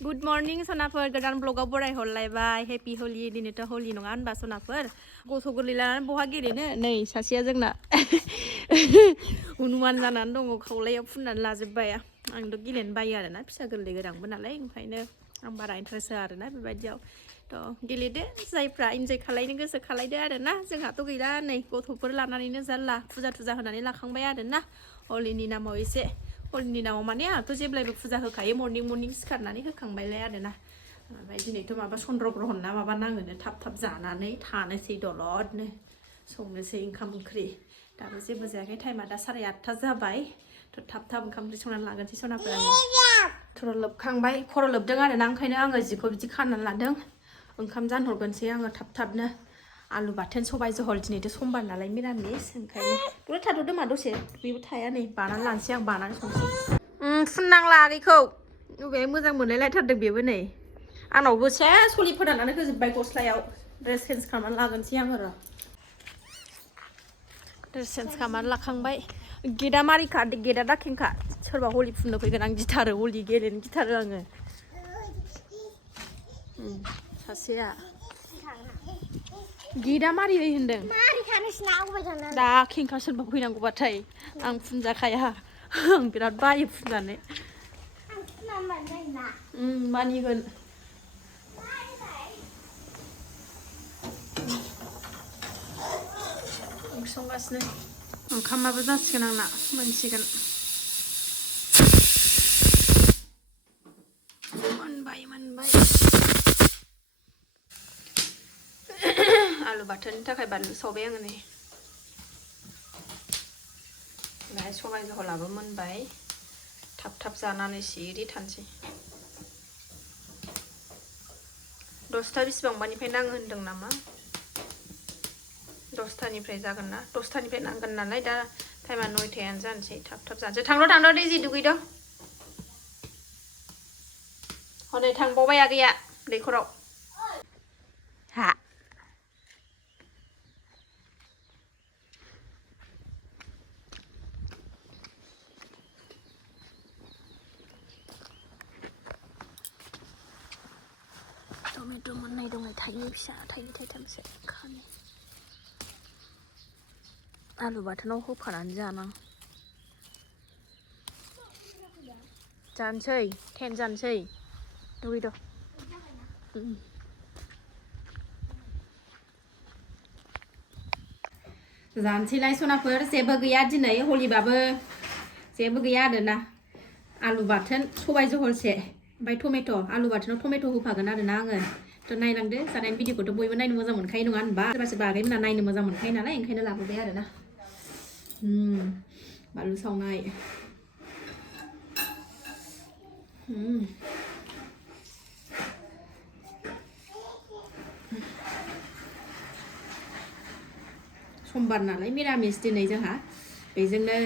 Good morning, Sonafwr. Godan vlog borai hरलायबाय. Happy Holi. दिनैथ' Holi नङा होनबा Sonafwr? गथ' गोरलै लानानै बहा गेलेनो? नै सासेया जोंना उनुमान जानानै दङ खावलायाव फुननानै लाजोबबाय. आंथ' गेलेनो बायो आरोना फिसा गोरलै गोरांबो नालाय ओंखायनो आं बारा इन्टारेस्ट होआ आरोना बेबायदियाव. थ' गेलेदो जायफ्रा इन्जय खालायनो गोसो खालायदो आरोना जोंहाथ' गैला नै गथ'फोर लानानैनो जारला फुजा थुजा होनानै लाखांबाय आरोना हलिनि नामाव एसे हलिनि नामाव माने आंहाथ' जेब्लायबो फुजा होखायो मर्निं सिखारनानै होखांबायलाय आरोना ओमफ्राय दिनैथ' माबा चन्द्र ग्रहन ना माबा नाङोनो थाब जानानै थानोसै दलदनो संनोसै ओंखाम ओंख्रि दाबो जेबो जायाखै टाइमा दा 8:30 जाबाय थ' थाब ओंखाम ओंख्रि संनानै लागोनसै सनाफोर आङो खर' लोबखांबाय खर' लोबदों आरोना ओंखायनो आङो जिखौ बिदि खानानै लादों ओंखाम जानहरगोनसै आङो थाबनो आलु बाथोन सबाय जहल दिनैथ' समबार नालाय मिरामिस ओंखायनो दसे थाथ'दो मा दसे बेबो थाया नै बानानै लानोसै आं बानानै संसै फुननांला आगैखौ बबे मोजां मोनलायलायथारदों बेबो नै आंनावबो सेस हलि फोराननानै होजोबबाय गस्लायाव ड्रेस चेन्ज खालामनानै लागोनसै आङो र' ड्रेस चेन्ज खालामनानै लाखांबाय गेटआ मारिखा गेटआ दाखेंखा सोरबा हलि फुननो फैगोन आं गिथारो हलि गेलेनो गिथारो आङो सासेया गेटआ मारि होयो होनदों दा खेंखा सोरबा फैनांगौबाथाय आं फुनजाखाया आं बिराद बायो फुनजानो मानिगोन ओंख्रि संगासिनो ओंखामाबो जासिगोन आंना मोनसिगोन मोनबाय आलु बाथोननि थाखाय बानलु सावबाय आङो नै ओमफ्राय सबाय जहलाबो मोनबाय थाब जानानै सिरि थानोसै 10ता बेसिबांबानिफ्राय नाङो होनदों नामा 10तानिफ्राय जागोन ना 10तानिफ्राय नांगोन नालाय दा टाइमा 9तायानो जानोसै थाब जानोसै थांद' दैजि दुगैद' हनै थांबावबाय आगैया दैखराव हा टमेट' मोननाय दङ थाइनै फिसा थाइनै थाइथामसो खानो आलु बाथोनाव होफानानै जानां जानोसै 10 जानोसै दुगैद' जानोसैलाय सनाफोर जेबो गैया दिनै हलिबाबो जेबो गैया आरोना आलु बाथोन सबाय जहलसे ओमफ्राय टमेट' आलु बाथोनाव टमेट' होफागोन आरोना आङो थ' नायलांदो जानायनि भिडिअखौथ' बयबो नायनो मोजां मोनखायो नङा होनबा सोरबा आगैमोना नायनो मोजां मोनखायो नालाय ओंखायनो लाबोबाय आरोना बानलु सावनाय समबार नालाय मिरामिस दिनै जोंहा बेजोंनो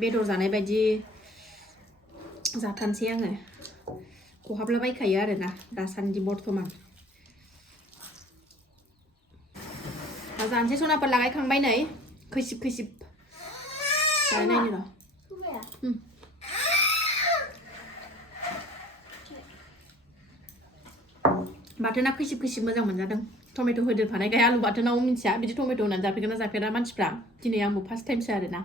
बेदर जानाय बायदि जाथानसै आङो खहाबला बायखायो आरोना दासान्दि बर्थमान जानोसै सनाफोर लागायखांबाय नै खैसिब नायनो र' बाथोना खैसिब मोजां मोनजादों टमेट' होदेरफानायखाय आलु बाथोनाव मिन्थिया बिदि टमेट' होनानै जाफेरगोन ना जाफेरा मानसिफ्रा दिनै आंबो फार्स्ट टाइमसो आरोना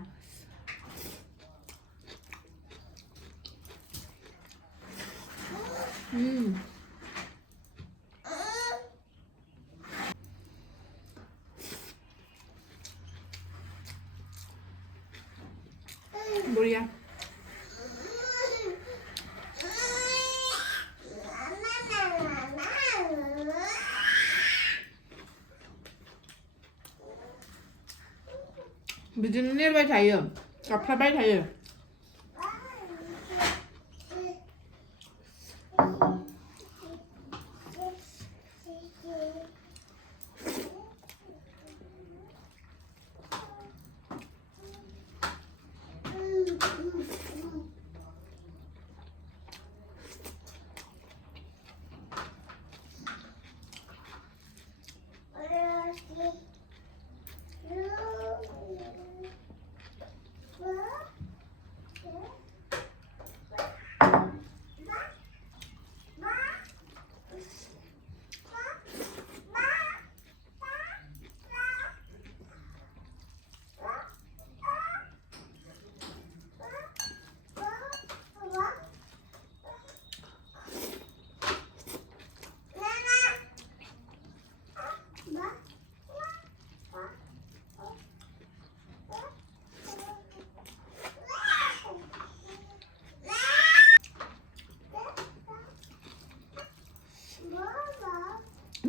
बरिया बिदिनो नेरबाय थायो गाबख्राबबाय थायो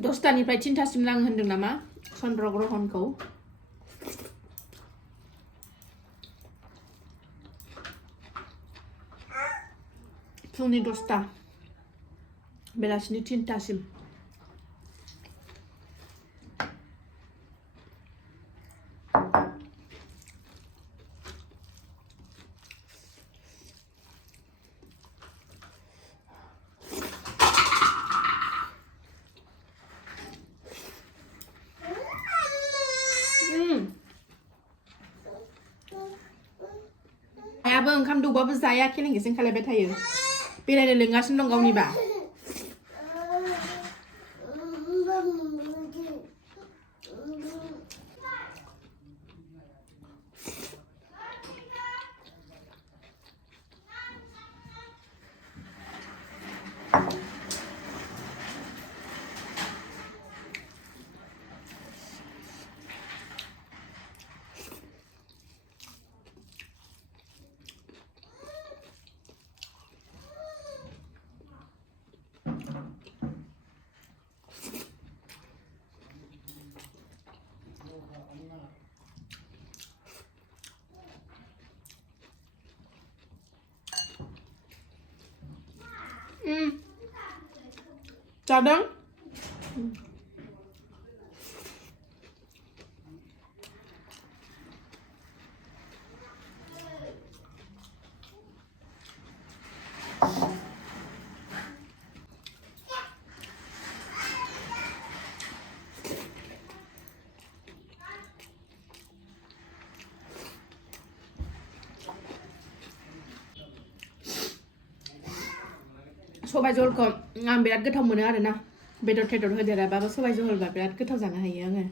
10टानिफ्राय 3टासिम नाङो होनदों नामा चन्द्र ग्रहणखौ फुंनि 10टा बेलासिनि 3टासिम आयाबो ओंखाम दौबाबो जाया खेलेंखेसें खालायबाय थायो बेरायनो लिंगासिनो दं गावनिबा जादों सबाय जहलखौ आं बिराद गोथाव मोनो आरोना बेदर थेदर होदेराबाबो सबाय जहलबा बिराद गोथाव जानो हायो आङो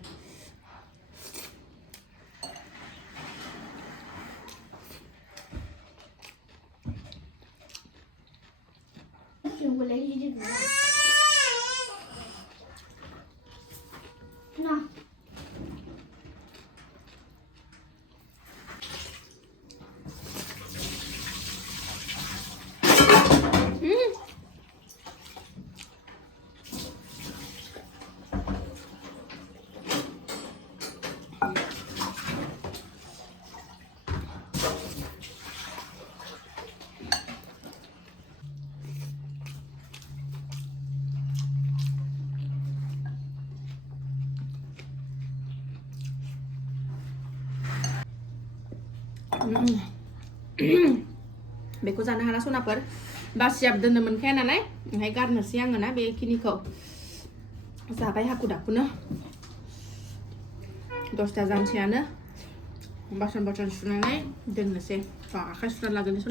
बेखौ जानो हाला सनाफोर बासियाबो दोननो मोनखाया नालाय ओमफ्राय गारनोसै आङो ना बेखिनिखौ जाबाय हाखु दाखुनो 10टा जानोसैयानो बासन सुनानै दोननोसै आखाइ सुना लाग्रोनोसै